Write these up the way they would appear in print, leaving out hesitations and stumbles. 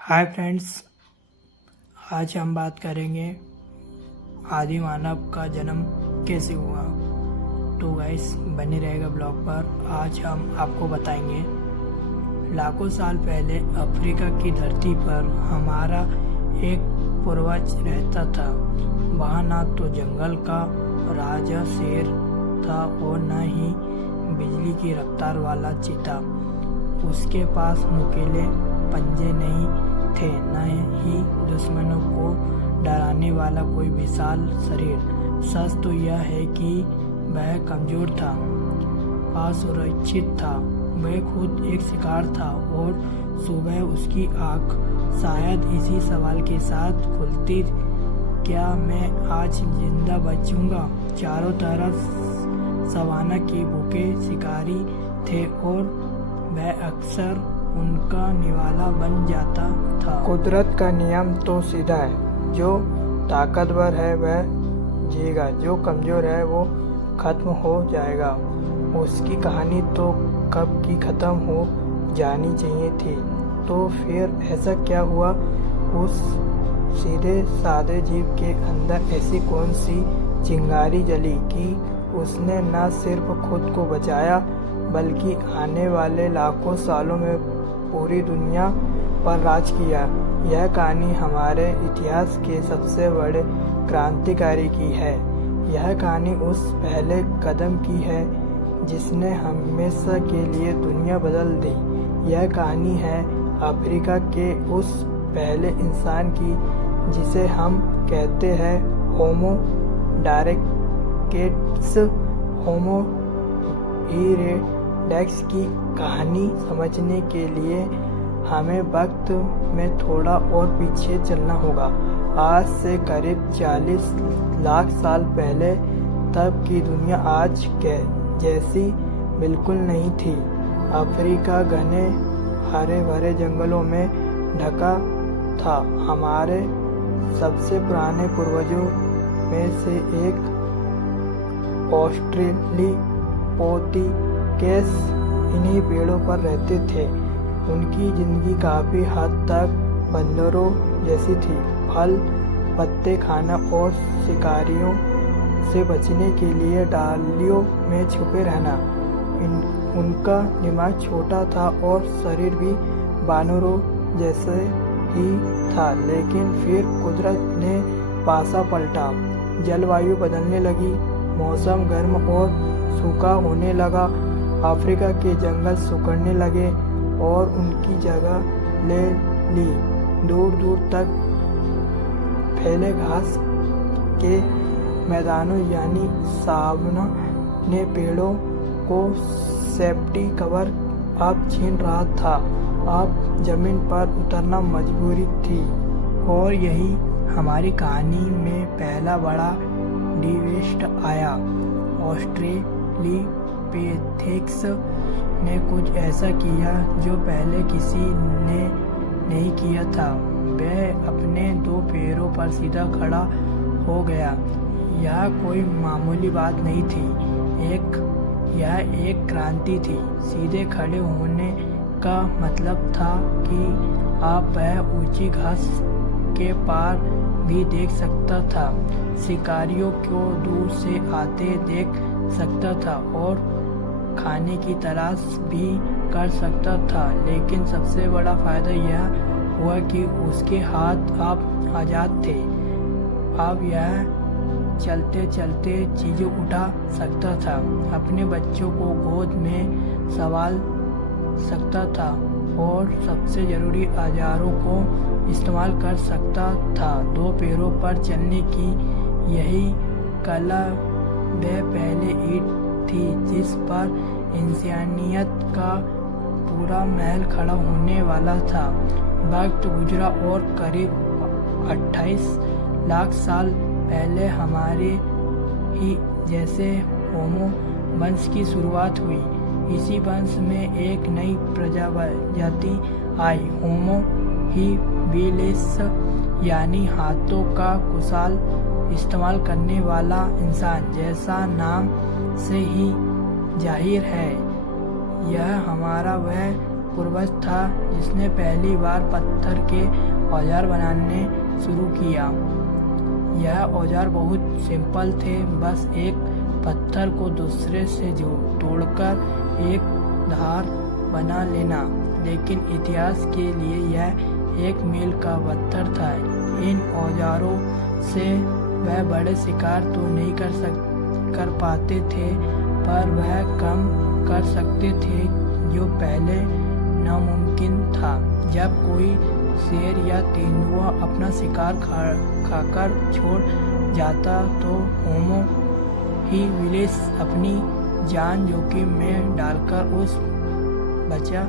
Hi friends, आज हम बात करेंगे आदि मानव का जन्म कैसे हुआ। तो गाइस बने रहेगा ब्लॉग पर। आज हम आपको बताएंगे लाखों साल पहले अफ्रीका की धरती पर हमारा एक पूर्वज रहता था। वहाँ ना तो जंगल का राजा शेर था और न ही बिजली की रफ्तार वाला चीता। उसके पास नुकीले पंजे नहीं थे, न ही दुश्मनों को डराने वाला कोई विशाल शरीर। सच तो यह है कि वह कमजोर था, असुरक्षित था। वह खुद एक शिकार था और सुबह उसकी आंख शायद इसी सवाल के साथ खुलती, क्या मैं आज जिंदा बचूंगा। चारों तरफ सवाना के भूखे शिकारी थे और वह अक्सर उनका निवाला बन जाता था। कुदरत का नियम तो सीधा है, जो ताकतवर है वह जिएगा, जो कमजोर है वो खत्म हो जाएगा। उसकी कहानी तो कब की खत्म हो जानी चाहिए थी। तो फिर ऐसा क्या हुआ? उस सीधे सादे जीव के अंदर ऐसी कौन सी चिंगारी जली कि उसने न सिर्फ खुद को बचाया बल्कि आने वाले लाखों सालों में पूरी दुनिया पर राज किया। यह कहानी हमारे इतिहास के सबसे बड़े क्रांतिकारी की है। यह कहानी उस पहले कदम की है जिसने हमेशा के लिए दुनिया बदल दी। यह कहानी है अफ्रीका के उस पहले इंसान की जिसे हम कहते हैं होमो डायरेक्टेस, होमो इरेक्टस की कहानी समझने के लिए हमें वक्त में थोड़ा और पीछे चलना होगा। आज से करीब 40 लाख साल पहले तब की दुनिया आज के जैसी बिल्कुल नहीं थी। अफ्रीका घने हरे भरे जंगलों में ढका था। हमारे सबसे पुराने पूर्वजों में से एक ऑस्ट्रेलोपिथेकस इन्हीं पेड़ों पर रहते थे। उनकी जिंदगी काफी हद तक बंदरों जैसी थी। फल पत्ते खाना और शिकारियों से बचने के लिए डालियों में छुपे रहना। उनका दिमाग छोटा था और शरीर भी बानरों जैसे ही था। लेकिन फिर कुदरत ने पासा पलटा। जलवायु बदलने लगी, मौसम गर्म और सूखा होने लगा। अफ्रीका के जंगल सिकुड़ने लगे और उनकी जगह ले ली दूर दूर तक फैले घास के मैदानों, यानी सावना ने पेड़ों को सेफ्टी कवर अब छीन रहा था। अब जमीन पर उतरना मजबूरी थी। और यही हमारी कहानी में पहला बड़ा डिवेस्ट आया। ऑस्ट्रेलोपिथेकस ने कुछ ऐसा किया जो पहले किसी ने नहीं किया था। वह अपने दो पैरों पर सीधा खड़ा हो गया। यह कोई मामूली बात नहीं थी, यह एक क्रांति थी। सीधे खड़े होने का मतलब था कि आप वह ऊंची घास के पार भी देख सकता था, शिकारियों को दूर से आते देख सकता था और खाने की तलाश भी कर सकता था। लेकिन सबसे बड़ा फायदा यह हुआ कि उसके हाथ अब आजाद थे। अब यह चलते चलते चीजें उठा सकता था, अपने बच्चों को गोद में संभाल सकता था और सबसे जरूरी औजारों को इस्तेमाल कर सकता था। दो पैरों पर चलने की यही कला वह पहले ईंट थी जिस पर इंसानियत का पूरा महल खड़ा होने वाला था। वक्त गुजरा और करीब 28 लाख साल पहले हमारे ही जैसे होमो वंश की शुरुआत हुई। इसी वंश में एक नई प्रजाति आई, होमो हैबिलिस, यानी हाथों का कुशल इस्तेमाल करने वाला इंसान। जैसा नाम से ही जाहिर है, यह हमारा वह पूर्वज था जिसने पहली बार पत्थर के औजार बनाने शुरू किया। यह औजार बहुत सिंपल थे, बस एक पत्थर को दूसरे से तोड़कर एक धार बना लेना। लेकिन इतिहास के लिए यह एक मील का पत्थर था। इन औजारों से वह बड़े शिकार तो नहीं कर पाते थे, पर वह कम कर सकते थे जो पहले नामुमकिन था। जब कोई शेर या तेंदुआ अपना शिकार खाकर छोड़ जाता तो होमो हेबिलिस अपनी जान जोखिम में डालकर उस बचा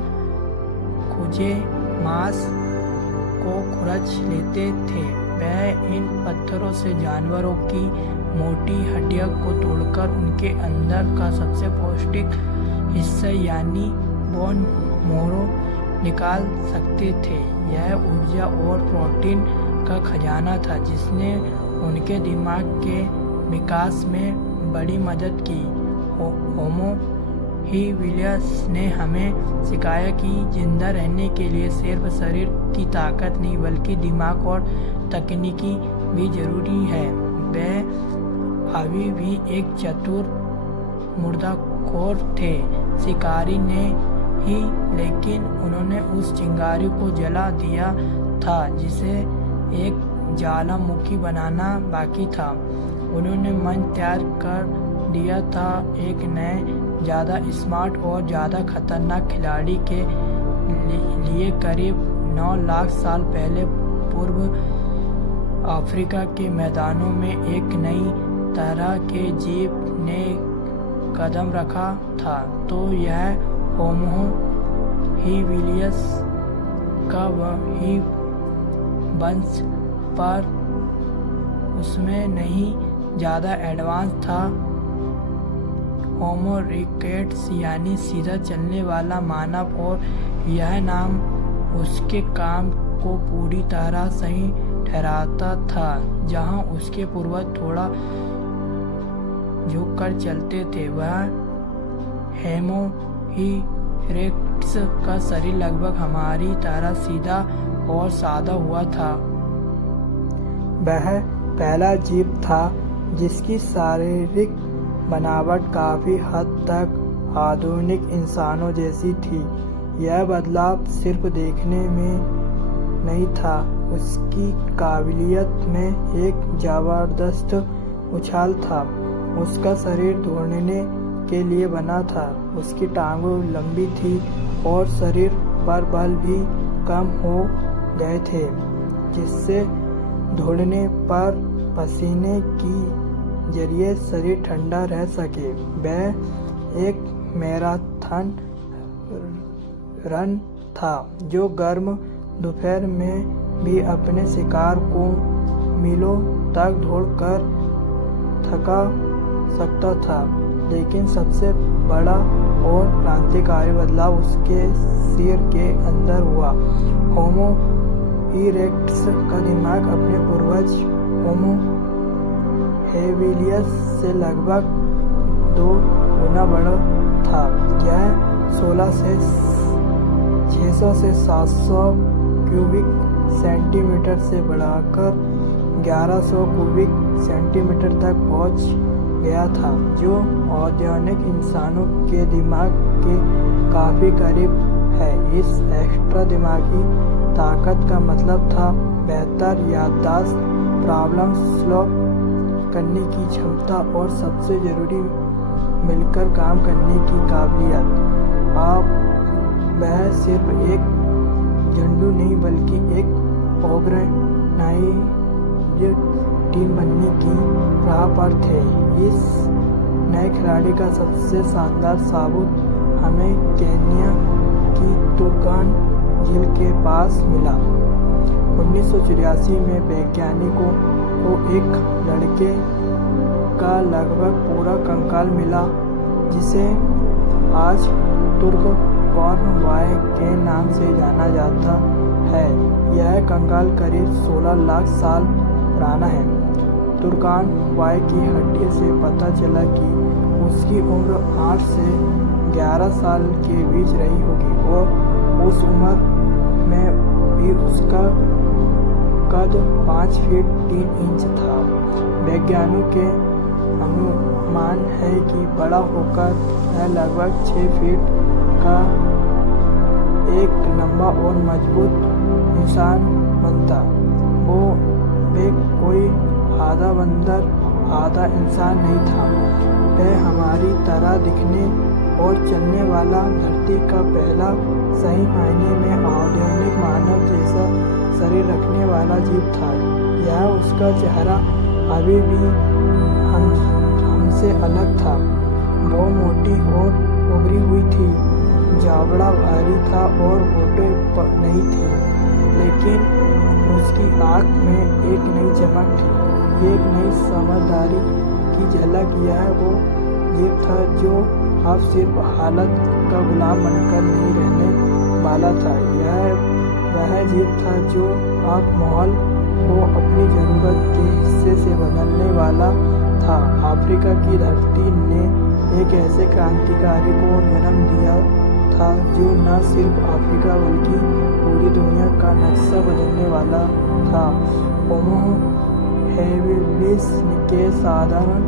खुचे मांस को खुरच लेते थे। वह इन पत्थरों से जानवरों की मोटी हड्डियों को तोड़कर उनके अंदर का सबसे पौष्टिक हिस्सा यानी बोन मोरो निकाल सकते थे। यह ऊर्जा और प्रोटीन का खजाना था जिसने उनके दिमाग के विकास में बड़ी मदद की। होमो हेबिलिस ने हमें सिखाया कि जिंदा रहने के लिए सिर्फ शरीर की ताकत नहीं बल्कि दिमाग और तकनीकी भी जरूरी है। वह अभी भी एक चतुर मुर्दाखोर थे, शिकारी ने ही, लेकिन उन्होंने उस चिंगारी को जला दिया था जिसे एक ज्वालामुखी बनाना बाकी था। उन्होंने मन तैयार कर दिया था एक नए, ज़्यादा स्मार्ट और ज़्यादा खतरनाक खिलाड़ी के लिए। करीब 9 लाख साल पहले पूर्व अफ्रीका के मैदानों में एक नई तरह के जीव ने कदम रखा था। तो यह होमो हेबिलिस का वही वंश, पर उसमें नहीं ज़्यादा एडवांस था। होमो इरेक्टस यानी सीधा चलने वाला मानव, और यह नाम उसके काम को पूरी तरह सही ठहराता था। जहां उसके पूर्वज थोड़ा झुककर चलते थे, वह होमो इरेक्टस का शरीर लगभग हमारी तरह सीधा और सादा हुआ था। वह पहला जीव था जिसकी शारीरिक बनावट काफी हद तक आधुनिक इंसानों जैसी थी। यह बदलाव सिर्फ देखने में नहीं था, उसकी काबिलियत में एक जबरदस्त उछाल था। उसका शरीर दौड़ने के लिए बना था, उसकी टांगों लंबी थी और शरीर पर बल भी कम हो गए थे, जिससे दौड़ने पर पसीने की जरिए शरीर ठंडा रह सके। वह एक मैराथन रन था जो गर्म दोपहर में भी अपने शिकार को मीलों तक दौड़कर थका सकता था। लेकिन सबसे बड़ा और क्रांतिकारी बदलाव उसके सिर के अंदर हुआ। होमो इरेक्टस का दिमाग अपने पूर्वज होमो हेबिलिस से लगभग 2 गुना बड़ा था। यह 600 से 700 क्यूबिक सेंटीमीटर से बढ़ाकर 1100 क्यूबिक सेंटीमीटर तक पहुंच गया था, जो औद्योगिक इंसानों के दिमाग के काफी करीब है। इस एक्स्ट्रा दिमागी ताकत का मतलब था बेहतर याददाश्त, प्रॉब्लम सॉल्व करने की क्षमता और सबसे जरूरी मिलकर काम करने की काबिलियत। अब वह सिर्फ एक झंडू नहीं बल्कि एक ऑर्गेनाइज्ड टीम बनने की राह पर थे। इस नए खिलाड़ी का सबसे शानदार सबूत हमें केन्या की तुर्कान झील के पास मिला। 1984 में वैज्ञानिकों को एक लड़के का लगभग पूरा कंकाल मिला, जिसे आज तुर्कन वाय के नाम से जाना जाता है। यह कंकाल करीब 16 लाख साल पुराना है। तुर्कान वाय की हड्डी से पता चला कि उसकी उम्र 8 से 11 साल के बीच रही होगी और उस उम्र में भी उसका कद 5 फीट 3 इंच था। वैज्ञानिकों के अनुमान है कि बड़ा होकर वह लगभग 6 फीट का एक लंबा और मजबूत इंसान बनता। वे कोई आधा बंदर आधा इंसान नहीं था। वह हमारी तरह दिखने और चलने वाला धरती का पहला सही मायने में आधुनिक मानव जैसा शरीर रखने वाला जीव था। यह उसका चेहरा अभी भी हमसे अलग था। वो मोटी और उभरी हुई थी, जावड़ा भारी था और होठे नहीं थे, लेकिन उसकी आँख में एक नई चमक थी, एक नई समझदारी की झलक। यह वो जीव था जो अब सिर्फ हालत का गुलाम बनकर नहीं रहने वाला था। यह वह जीव था जो अब माहौल को अपनी ज़रूरत के हिस्से से बदलने वाला था। अफ्रीका की धरती ने एक ऐसे क्रांतिकारी को जन्म दिया था जो न सिर्फ अफ्रीका बल्कि पूरी दुनिया का नक्शा बदलने वाला था। होमो हैबिलिस के साधारण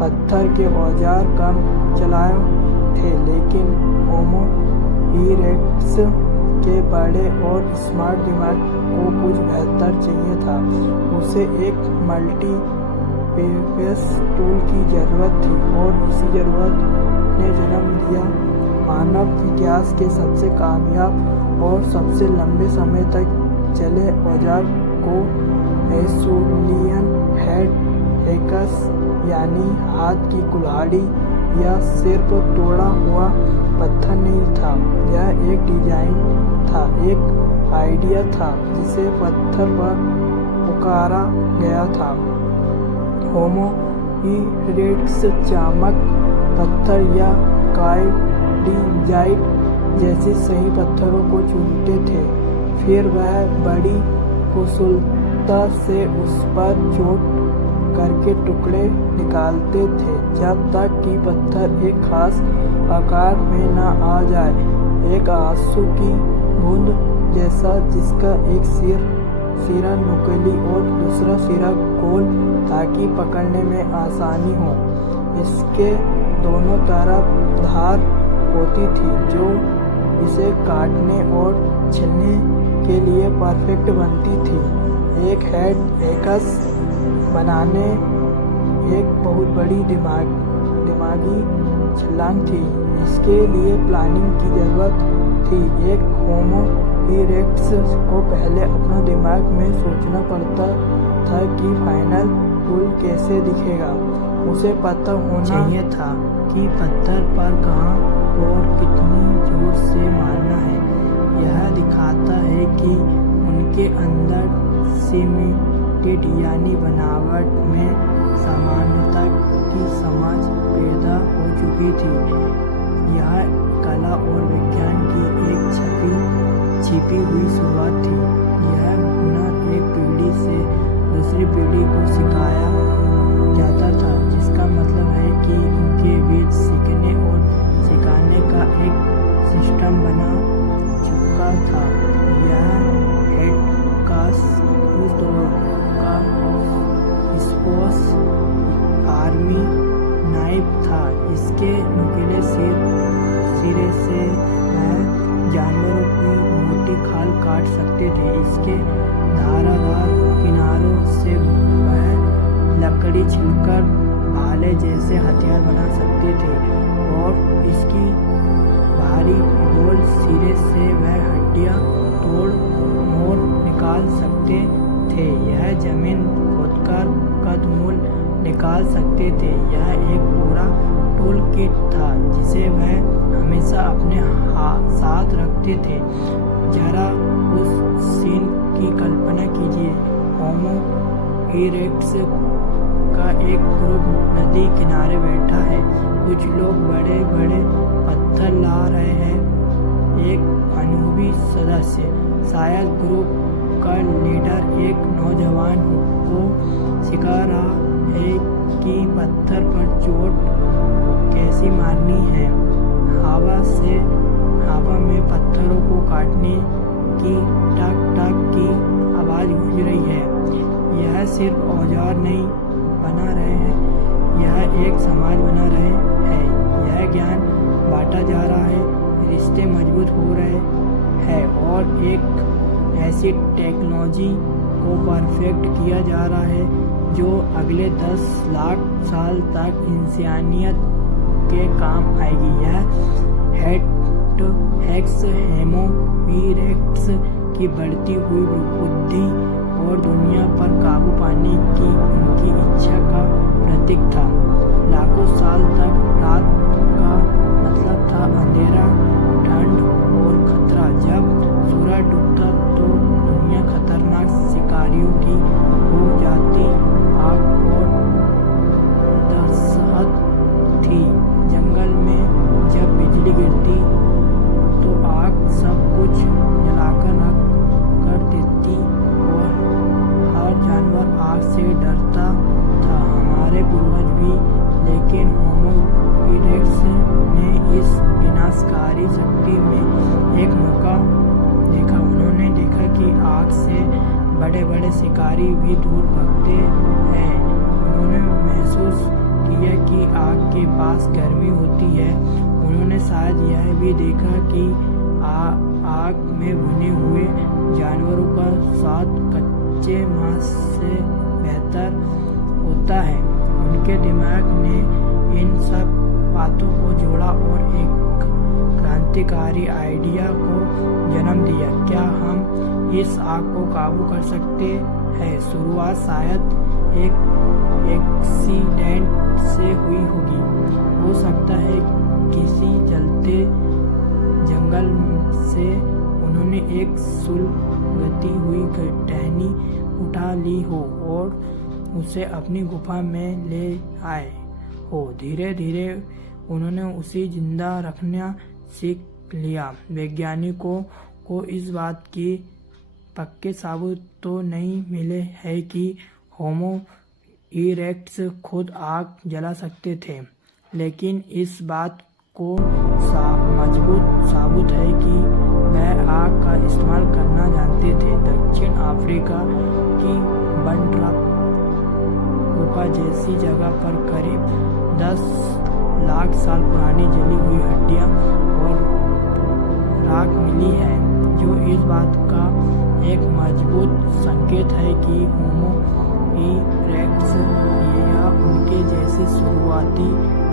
पत्थर के औजार कम चलाए थे, लेकिन होमो इरेक्टस के बड़े और स्मार्ट दिमाग को कुछ बेहतर चाहिए था। उसे एक मल्टी पर्पस टूल की ज़रूरत थी और इसी ज़रूरत ने जन्म दिया मानव इतिहास के सबसे कामयाब और सबसे लंबे समय तक चले औजार को, एसुलियन हेड एक्स, यानी हाथ की कुल्हाड़ी। यह सिर्फ तोड़ा हुआ पत्थर नहीं था, यह एक डिजाइन था, एक आइडिया था जिसे पत्थर पर पुकारा गया था। होमो इरेक्टस चामक पत्थर या कार्डिजाइट जैसे सही पत्थरों को चुनते थे, फिर वह बड़ी कुशलता से उस पर चोट करके टुकड़े निकालते थे, जब तक कि पत्थर एक खास आकार में न आ जाए, एक आंसू की बूंद जैसा, जिसका एक सिरा नुकीली और दूसरा सिरा गोल, ताकि पकड़ने में आसानी हो। इसके दोनों तरफ धार होती थी जो इसे काटने और छीलने के लिए परफेक्ट बनती थी। एक हेड एक्स बनाने एक बहुत बड़ी दिमागी छलांग थी। इसके लिए प्लानिंग की ज़रूरत थी। एक होमो इरेक्टस को पहले अपना दिमाग में सोचना पड़ता था कि फाइनल टूल कैसे दिखेगा। उसे पता होना चाहिए था कि पत्थर पर कहाँ और कितनी जोर से मारना है। यह दिखाता है कि उनके अंदर सिमेटेड यानी बनावट में समानता की समझ पैदा हो चुकी थी। यह कला और विज्ञान की एक छिपी हुई शुरुआत थी। यह हुनर एक पीढ़ी से दूसरी पीढ़ी को सिखाया जाता था, जिसका मतलब है कि उनके बीच सीखने और सिखाने का एक सिस्टम बना चुका था। यह हेडकास उस दौर का स्पोर्ट्स आर्मी नाइफ था। इसके नुकीले सिरे से वह जानवरों की मोटी खाल काट सकते थे। इसके धारादार किनारों से वह लकड़ी छिलकर भाले जैसे हथियार बना सकते थे और इसकी भारी गोल सिरे से वह हड्डियां तोड़ मोड़ निकाल सकते थे। यह जमीन खोदकर कदमूल निकाल सकते थे। यह एक पूरा टूल किट था जिसे वह हमेशा अपने साथ रखते थे। जरा उस सीन की कल्पना कीजिए। होमो इरेक्टस का एक ग्रुप नदी किनारे बैठा है। कुछ लोग बड़े बड़े पत्थर ला रहे हैं। एक अनुभवी सदस्य, शायद ग्रुप का लीडर, एक नौजवान को सिखा रहा है कि पत्थर पर चोट कैसी मारनी है। हवा से हवा में पत्थरों को काटने की टक टक की आवाज़ गूंज रही है। यह सिर्फ औजार नहीं बना रहे हैं, यह एक समाज बना रहे हैं। यह ज्ञान बांटा जा रहा है, रिश्ते मजबूत हो रहे हैं और एक ऐसी टेक्नोलॉजी को परफेक्ट किया जा रहा है जो अगले 10 लाख साल तक इंसानियत के काम आएगी। यह हेक्स होमो इरेक्टस की बढ़ती हुई बुद्धि और दुनिया पर काबू पाने की उनकी इच्छा का प्रतीक था। लाखों साल तक रात का मतलब था अंधेरा, ठंड और खतरा। जब सूरज डूबता तो दुनिया खतरनाक शिकारियों की हो जाती। आग और दहशत थी। जंगल में जब बिजली गिरती तो आग सब कुछ जलाकर राख कर देती और हर जानवर आग से डरता था, हमारे पूर्वज भी। लेकिन होमो इरेक्टस ने इस विनाशकारी शक्ति में एक मौका देखा। उन्होंने देखा कि आग से बड़े बड़े शिकारी भी दूर भागते हैं। उन्होंने महसूस किया कि आग के पास गर्मी होती है। उन्होंने शायद यह भी देखा कि आग में भुने हुए जानवरों का स्वाद कच्चे मांस से बेहतर होता है। उनके दिमाग ने इन सब बातों को जोड़ा और एक क्रांतिकारी आइडिया को जन्म दिया। क्या हम इस आग को काबू कर सकते हैं? शुरुआत शायद एक एक्सीडेंट से हुई होगी। हो सकता है किसी जलते जंगल से उन्होंने एक सुलगती हुई टहनी उठा ली हो और उसे अपनी गुफा में ले आए हो। धीरे धीरे उन्होंने उसे जिंदा रखना सीख लिया। वैज्ञानिकों को इस बात की पक्के सबूत तो नहीं मिले हैं कि होमो इरेक्टस खुद आग जला सकते थे, लेकिन इस बात को मजबूत साबुत है कि वह आग का इस्तेमाल करना जानते थे। दक्षिण अफ्रीका की बंडरक गुफा जैसी जगह पर करीब 10 लाख साल पुरानी जली हुई हड्डियां और राख मिली है, जो इस बात का एक मजबूत संकेत है कि होमो इरेक्टस या उनके जैसे शुरुआती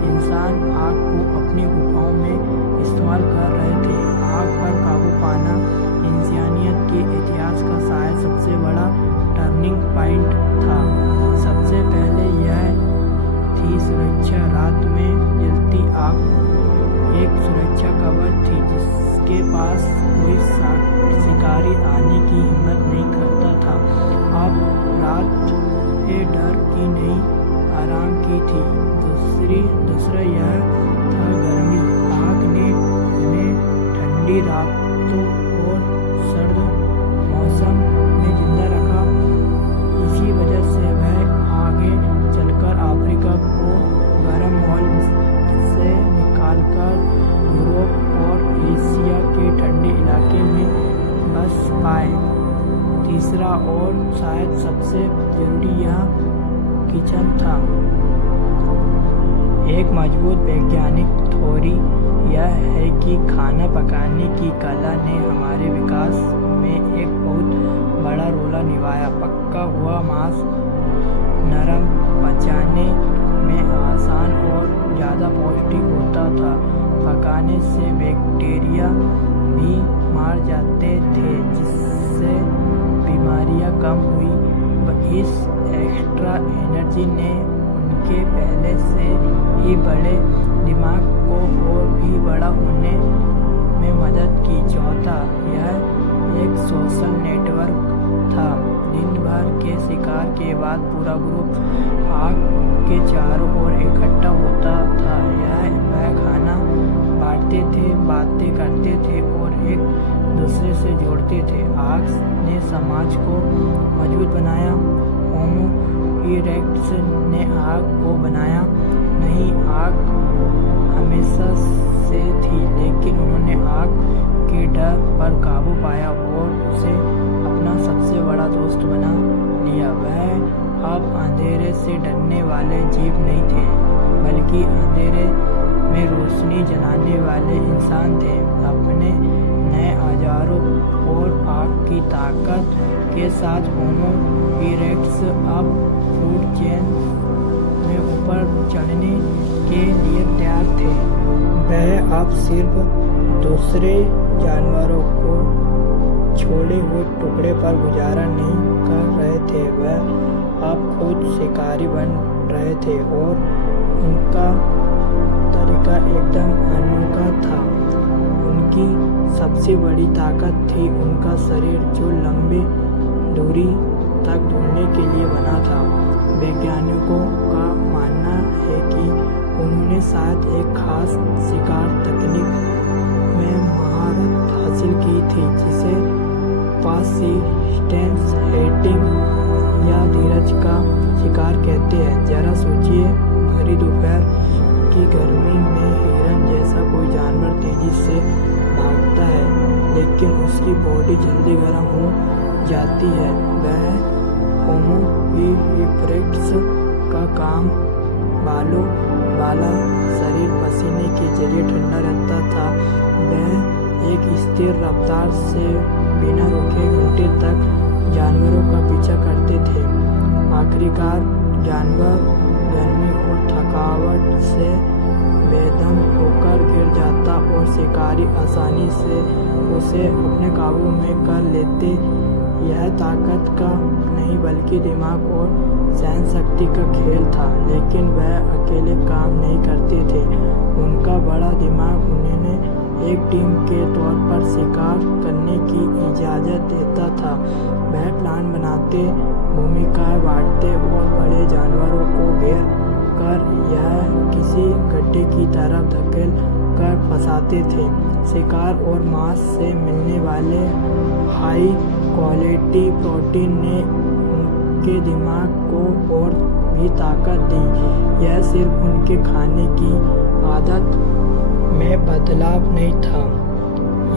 इंसान आग को अपनी गुफाओं में इस्तेमाल कर रहे थे। आग पर काबू पाना इंसानियत के इतिहास का शायद सबसे बड़ा टर्निंग पॉइंट था। सबसे पहले यह थी सुरक्षा। रात में जलती आग एक सुरक्षा कवच थी जिसके पास कोई शिकारी आने की हिम्मत नहीं करता था। अब रात के डर की नहीं, आराम की थी। दूसरा यह था गर्मी। आग ने उन्हें ठंडी रातों और सर्द मौसम में जिंदा रखा। इसी वजह से वह आगे चलकर अफ्रीका को गर्म माहौल से निकालकर यूरोप और एशिया के ठंडे इलाके में बस पाए। तीसरा और शायद सबसे जरूरी यह किचन था। एक मजबूत वैज्ञानिक थ्योरी यह है कि खाना पकाने की कला ने हमारे विकास में एक बहुत बड़ा रोल निभाया। पका हुआ मांस नरम, पचाने में आसान और ज़्यादा पौष्टिक होता था। पकाने से बैक्टीरिया भी मार जाते थे, जिससे बीमारियां कम हुई। इस एक्स्ट्रा एनर्जी ने उनके पहले से ही बड़े दिमाग को और भी बड़ा होने में मदद की। चौथा, यह एक सोशल नेटवर्क था। दिन भर के शिकार के बाद पूरा ग्रुप आग के चारों ओर इकट्ठा होता था। वह खाना बांटते थे, बातें करते थे और एक दूसरे से जोड़ते थे। आग ने समाज को मजबूत बनाया। होमो इरेक्टस ने आग को बनाया नहीं, आग हमेशा से थी, लेकिन उन्होंने आग के डर पर काबू पाया और उसे अपना सबसे बड़ा दोस्त बना लिया। वह अब अंधेरे से डरने वाले जीव नहीं थे, बल्कि अंधेरे में रोशनी जलाने वाले इंसान थे। अपने नए औजारों और आग की ताकत के साथ होमो इरेक्टस अब फूड चेन में ऊपर चढ़ने के लिए तैयार थे। वह अब सिर्फ दूसरे जानवरों को छोड़े हुए टुकड़े पर गुजारा नहीं कर रहे थे, वह अब खुद शिकारी बन रहे थे और उनका तरीका एकदम अनोखा था। उनकी सबसे बड़ी ताकत थी उनका शरीर, जो लंबी दूरी तक ढूंढने के लिए बना था। वैज्ञानिकों का मानना है कि उन्होंने शायद एक खास शिकार तकनीक में महारत हासिल की थी, जिसे पर्सिस्टेंस हिटिंग या धीरज का शिकार कहते हैं। जरा सोचिए, भरी दोपहर की गर्मी में हिरन जैसा कोई जानवर तेजी से भागता है, लेकिन उसकी बॉडी जल्दी गर्म हो जाती है। वह होमो इरेक्टस का काम बालों वाला शरीर पसीने के जरिए ठंडा रहता था। वह एक स्थिर रफ्तार से बिना रुके घंटे तक जानवरों का पीछा करते थे। आखिरकार जानवर गर्मी और थकावट से बेदम होकर गिर जाता और शिकारी आसानी से उसे अपने काबू में कर लेते। यह ताकत का नहीं, बल्कि दिमाग और सहन शक्ति का खेल था, लेकिन वह अकेले काम नहीं करते थे। उनका बड़ा दिमाग उन्हें एक टीम के तौर पर शिकार करने की इजाज़त देता था। वह प्लान बनाते, भूमिकाएं बांटते और बड़े जानवरों को घेर कर यह किसी गड्ढे की तरफ धकेल कर फंसाते थे। शिकार और मांस से मिलने वाले हाई क्वालिटी प्रोटीन ने उनके दिमाग को और भी ताकत दी। यह सिर्फ उनके खाने की आदत में बदलाव नहीं था,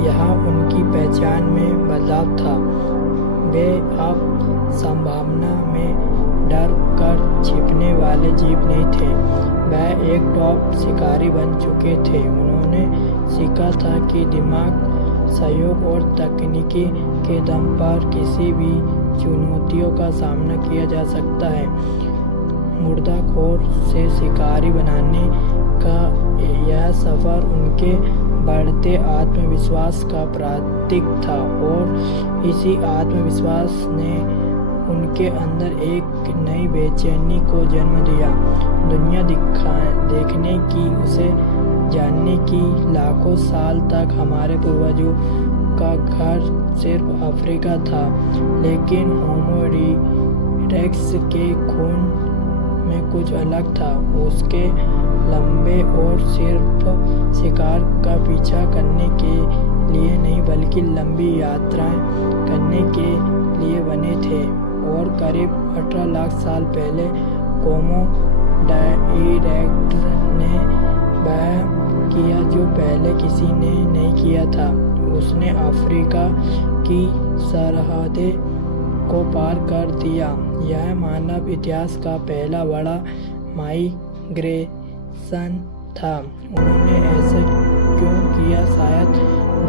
यह उनकी पहचान में बदलाव था। वे अब संभावना में डर कर छिपने वाले जीव नहीं थे, वह एक टॉप शिकारी बन चुके थे। उन्होंने सीखा था कि दिमाग, सहयोग और तकनीकी के दम पर किसी भी चुनौतियों का सामना किया जा सकता है। मुर्दाखोर से शिकारी बनाने का यह सफ़र उनके बढ़ते आत्मविश्वास का प्रतीक था और इसी आत्मविश्वास ने उनके अंदर एक नई बेचैनी को जन्म दिया। दुनिया देखने की, उसे जानने की। लाखों साल तक हमारे पूर्वजों का घर सिर्फ अफ्रीका था, लेकिन होमो इरेक्टस के खून में कुछ अलग था। उसके लंबे और सिर्फ शिकार का पीछा करने के लिए नहीं, बल्कि लंबी यात्राएं करने के लिए बने थे। और करीब 18 लाख साल पहले होमो इरेक्टस ने वह किया जो पहले किसी ने नहीं किया था। उसने अफ्रीका की सरहदें को पार कर दिया। यह मानव इतिहास का पहला बड़ा माइग्रेशन था। उन्होंने ऐसा क्यों किया? शायद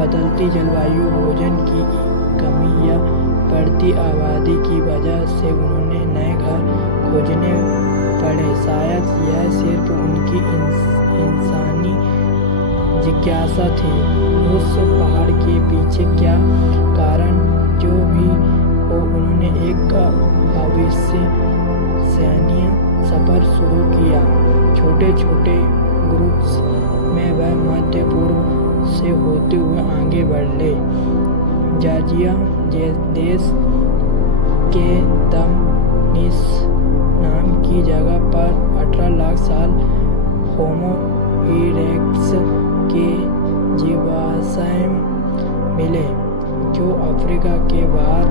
बदलती जलवायु, भोजन की कमी या बढ़ती आबादी की वजह से उन्होंने नए घर खोजने पड़े। शायद यह सिर्फ उनकी इंसानी जिज्ञासा थी। उस पहाड़ के पीछे क्या कारण जो भी हो, उन्होंने एक अविश्वसनीय सफ़र शुरू किया। छोटे छोटे ग्रुप्स में वह मध्य पूर्व से होते हुए आगे बढ़े। जॉर्जिया देश के दमनिस नाम की जगह पर 18 लाख साल होमो इरेक्टस के जीवाश्म मिले, जो अफ्रीका के बाहर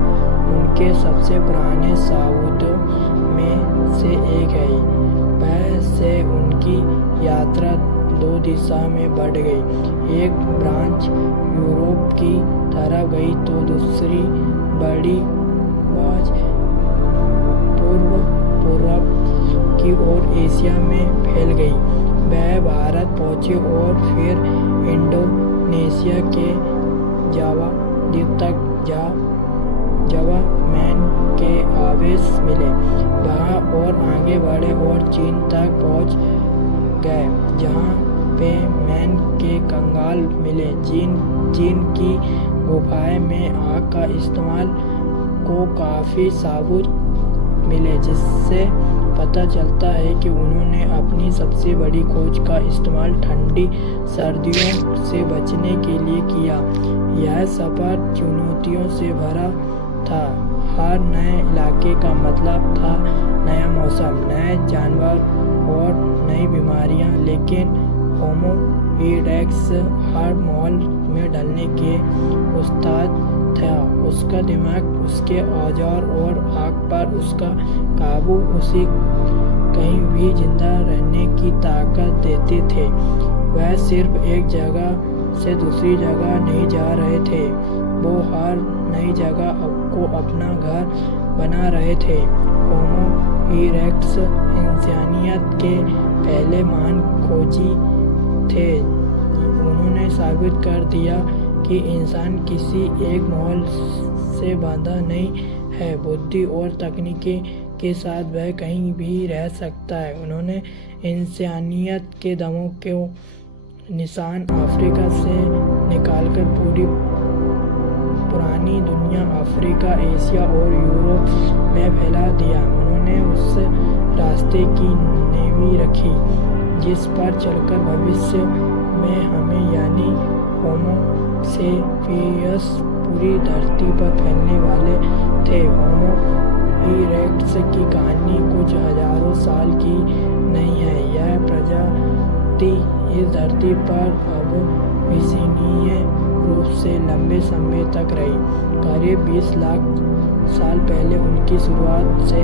उनके सबसे पुराने सबूतों में से एक है। वह से उनकी यात्रा 2 दिशा में बढ़ गई। एक ब्रांच यूरोप की तरफ गई तो दूसरी बड़ी ब्रांच पूर्व की ओर एशिया में फैल गई। वह भारत पहुंचे और फिर इंडोनेशिया के जावा द्वीप तक जावा मैन के आवेश मिले। वहाँ और आगे बढ़े और चीन तक पहुंच गए, जहाँ पे मैन के कंगाल मिले। चीन की गुफाएं में आग का इस्तेमाल को काफ़ी सबूत मिले, जिससे पता चलता है कि उन्होंने अपनी सबसे बड़ी खोज का इस्तेमाल ठंडी सर्दियों से बचने के लिए किया। यह सफ़र चुनौतियों से भरा था। हर नए इलाके का मतलब था नया मौसम, नए जानवर और नई बीमारियां, लेकिन होमो इरेक्टस हर माहौल में ढलने के उस्ताद था। उसका दिमाग, उसके औजार और आग पर उसका काबू उसे कहीं भी जिंदा रहने की ताकत देते थे। वह सिर्फ एक जगह से दूसरी जगह नहीं जा रहे थे, वो हर नई जगह को अपना घर बना रहे थे। होमो इरेक्टस इंसानियत के पहले महान खोजी थे। उन्होंने साबित कर दिया कि इंसान किसी एक माहौल से बांधा नहीं है। बुद्धि और तकनीकी के साथ वह कहीं भी रह सकता है। उन्होंने इंसानियत के दमों को निशान अफ्रीका से निकालकर पूरी पुरानी दुनिया, अफ्रीका, एशिया और यूरोप में फैला दिया। उन्होंने उस रास्ते की नींव रखी जिस पर चलकर भविष्य में हमें यानी होमो सेपियंस पूरी धरती पर फैलने वाले थे। होमो इरेक्टस की कहानी कुछ हजारों साल की नहीं है। यह प्रजाति इस धरती पर अब विश्वसनीय रूप से लंबे समय तक रही। करीब 20 लाख साल पहले उनकी शुरुआत से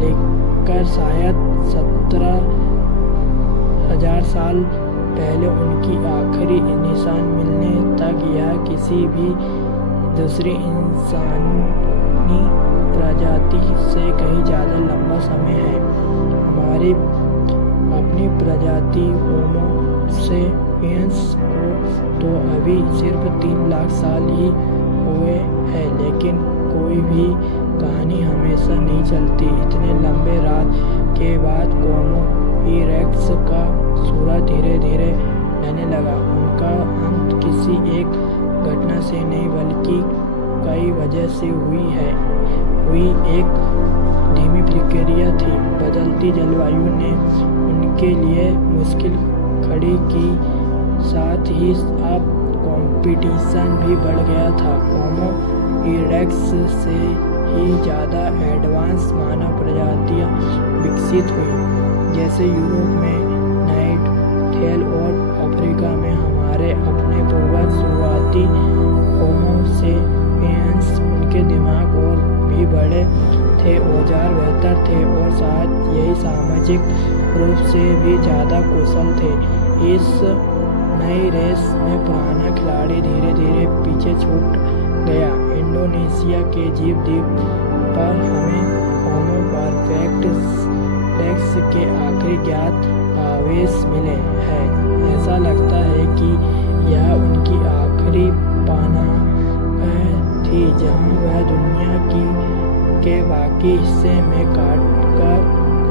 लेकर शायद 17,000 साल पहले उनकी आखिरी निशान मिलने तक यह किसी भी दूसरी इंसानी प्रजाति से कहीं ज़्यादा लंबा समय है। हमारी अपनी प्रजाति होमो सेपियंस को तो अभी सिर्फ 3 लाख साल ही हुए हैं, लेकिन कोई भी कहानी हमेशा नहीं चलती। इतने लंबे रात के बाद होमो इरेक्टस का सूरज धीरे धीरे ढलने लगा। उनका अंत किसी एक घटना से नहीं बल्कि कई वजह से हुई एक धीमी प्रक्रिया थी। बदलती जलवायु ने उनके लिए मुश्किल खड़ी की, साथ ही अब कंपटीशन भी बढ़ गया था। होमो इरेक्टस से ही ज़्यादा एडवांस मानव प्रजातियाँ विकसित हुई, जैसे यूरोप में नाइटथेल और अफ्रीका में हमारे अपने पूर्वज शुरुआती होमो सेपियंस। उनके दिमाग और भी बड़े थे, औजार बेहतर थे और साथ यही सामाजिक रूप से भी ज़्यादा कुशल थे। इस नई रेस में पुराना खिलाड़ी धीरे धीरे पीछे छूट गया। इंडोनेशिया के जीव द्वीप पर हमें होमो इरेक्टस के आखिरी ज्ञात आवेश मिले हैं। ऐसा लगता है कि यह उनकी आखिरी पनाह थी, जहां वह दुनिया के बाकी हिस्से में काट कर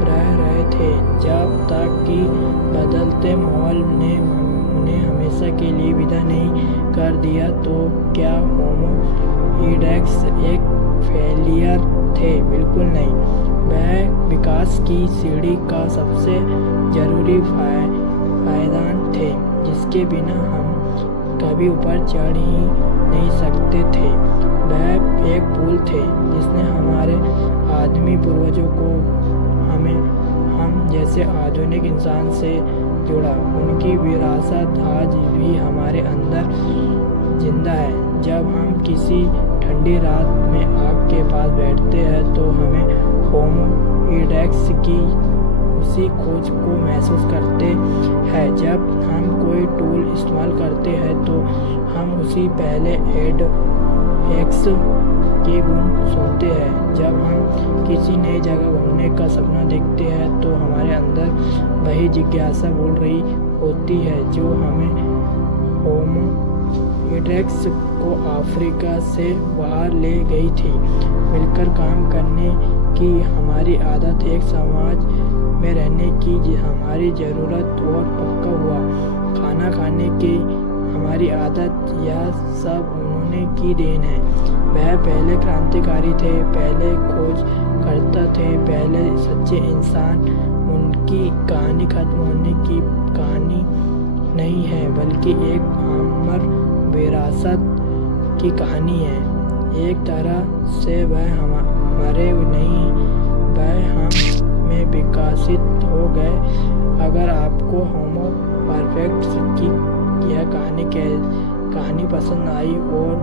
रह रहे थे, जब तक कि बदलते माहौल ने उन्हें हमेशा के लिए विदा नहीं कर दिया। तो क्या होमो इरेक्टस एक फेलियर थे? बिल्कुल नहीं। वह विकास की सीढ़ी का सबसे जरूरी पायदान थे, जिसके बिना हम कभी ऊपर चढ़ ही नहीं सकते थे। वह एक पुल थे जिसने हमारे आदमी पूर्वजों को हम जैसे आधुनिक इंसान से जोड़ा। उनकी विरासत आज भी हमारे अंदर जिंदा है। जब हम किसी ठंडी रात में आग के पास बैठते हैं तो हमें होमो इरेक्टस की उसी खोज को महसूस करते हैं। जब हम कोई टूल इस्तेमाल करते हैं तो हम उसी पहले एड एक्स के गुण सुनते हैं। जब हम किसी नई जगह घूमने का सपना देखते हैं तो हमारे अंदर वही जिज्ञासा बोल रही होती है जो हमें होमो इरेक्टस को अफ्रीका से बाहर ले गई थी। मिलकर काम करने की हमारी आदत, एक समाज में रहने की हमारी ज़रूरत और पक्का हुआ खाना खाने की हमारी आदत, यह सब उन्होंने की देन है। वह पहले क्रांतिकारी थे, पहले खोज करता थे, पहले सच्चे इंसान। उनकी कहानी खत्म होने की कहानी नहीं है बल्कि एक अमर विरासत की कहानी है। एक तरह से वह मरे नहीं, वह हम में विकसित हो गए। अगर आपको होमो परफेक्ट्स की यह कहानी पसंद आई और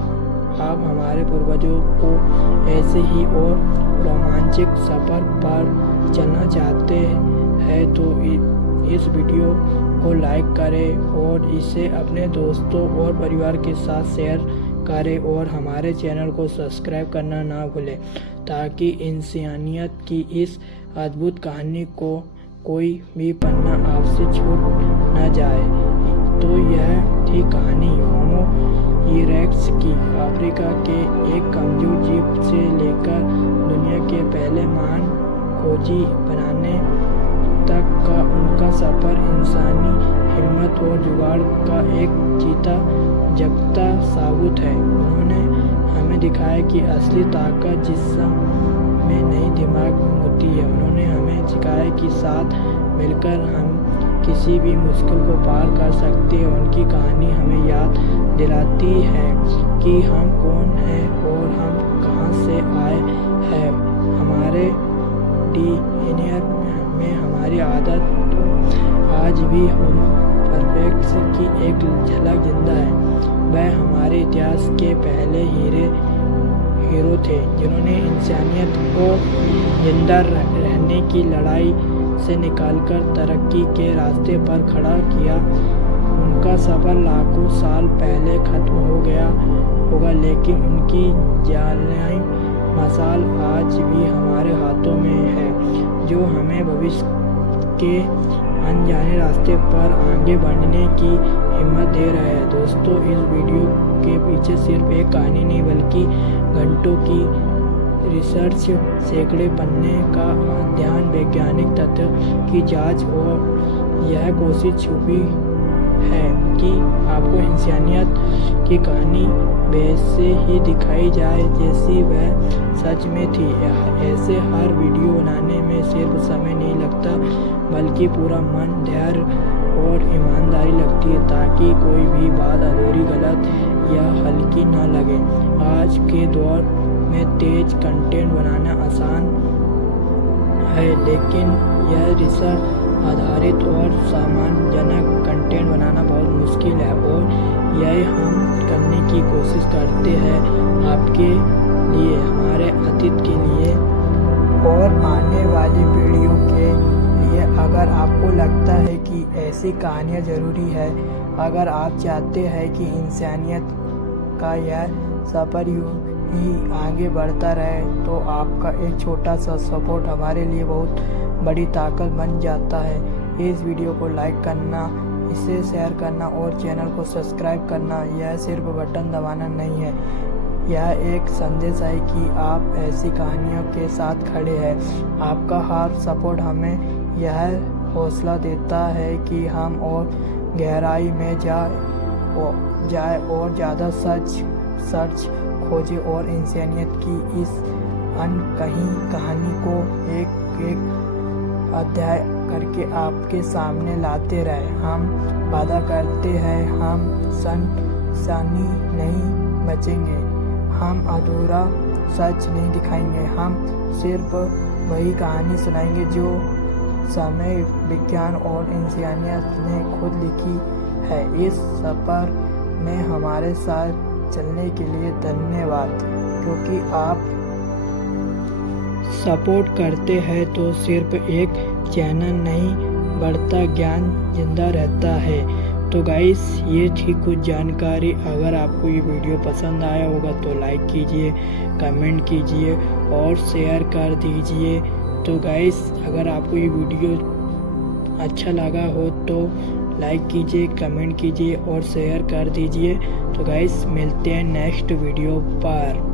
आप हमारे पूर्वजों को ऐसे ही और रोमांचक सफ़र पर चलना चाहते हैं तो इस वीडियो को लाइक करें और इसे अपने दोस्तों और परिवार के साथ शेयर करें और हमारे चैनल को सब्सक्राइब करना ना भूलें ताकि इंसानियत की इस अद्भुत कहानी को कोई भी पन्ना आपसे छूट न जाए। तो यह थी कहानी होमो इरेक्टस की। अफ्रीका के एक कमजोर जीव से लेकर दुनिया के पहले महान खोजी बनाने तक का उनका सफ़र इंसानी हिम्मत और जुगाड़ का एक जीता जगता साबुत है। उन्होंने हमें दिखाया कि असली ताकत जिस्म में नहीं दिमाग में होती है। उन्होंने हमें सिखाया कि साथ मिलकर हम किसी भी मुश्किल को पार कर सकते हैं। उनकी कहानी हमें याद दिलाती है कि हम कौन हैं और हम कहां से आए हैं। हमारे डीएनए में हमारी आदत तो आज भी होमो परफेक्ट्स की एक झलक जिंदा है। वह हमारे इतिहास के पहले हीरो थे जिन्होंने इंसानियत को जिंदा रहने की लड़ाई से निकालकर तरक्की के रास्ते पर खड़ा किया। उनका सफ़र लाखों साल पहले खत्म हो गया होगा लेकिन उनकी जालियाई मसाल आज भी हमारे हाथों में है जो हमें भविष्य के अनजाने रास्ते पर आगे बढ़ने की हिम्मत दे रहा है। दोस्तों, इस वीडियो के पीछे सिर्फ एक कहानी नहीं बल्कि घंटों की रिसर्च, सैकड़े पन्ने का अध्ययन, वैज्ञानिक तथ्य की जांच और यह कोशिश छुपी है कि आपको इंसानियत की कहानी वैसे ही दिखाई जाए जैसी वह सच में थी। ऐसे हर वीडियो बनाने में सिर्फ समय नहीं लगता बल्कि पूरा मन, धैर्य और ईमानदारी लगती है ताकि कोई भी बात अधूरी, गलत या हल्की न लगे। आज के दौर में तेज कंटेंट बनाना आसान है लेकिन यह रिसर्च आधारित और सम्मानजनक कंटेंट बनाना बहुत मुश्किल है और यह हम करने की कोशिश करते हैं आपके लिए, हमारे अतीत के लिए और आने वाली पीढ़ियों के लिए। अगर आपको लगता है कि ऐसी कहानियाँ ज़रूरी है, अगर आप चाहते हैं कि इंसानियत का यह सफ़र यूं ही आगे बढ़ता रहे तो आपका एक छोटा सा सपोर्ट हमारे लिए बहुत बड़ी ताकत बन जाता है। इस वीडियो को लाइक करना, इसे शेयर करना और चैनल को सब्सक्राइब करना यह सिर्फ बटन दबाना नहीं है, यह एक संदेश है कि आप ऐसी कहानियों के साथ खड़े हैं। आपका हर सपोर्ट हमें यह हौसला देता है कि हम और गहराई में जाए और ज़्यादा सच खोजे और इंसानियत की इस अनकही कहानी को एक अध्याय करके आपके सामने लाते रहे। हम वादा करते हैं हम सनसनी नहीं बचेंगे, हम अधूरा सच नहीं दिखाएंगे, हम सिर्फ वही कहानी सुनाएंगे जो समय, विज्ञान और इंसानियत ने खुद लिखी है। इस सफ़र में हमारे साथ चलने के लिए धन्यवाद। क्योंकि आप सपोर्ट करते हैं तो सिर्फ एक चैनल नहीं बढ़ता, ज्ञान जिंदा रहता है। तो गाइस ये थी कुछ जानकारी। अगर आपको ये वीडियो पसंद आया होगा तो लाइक कीजिए, कमेंट कीजिए और शेयर कर दीजिए। तो गाइस अगर आपको ये वीडियो अच्छा लगा हो तो लाइक कीजिए, कमेंट कीजिए और शेयर कर दीजिए। तो गाइस मिलते हैं नेक्स्ट वीडियो पर।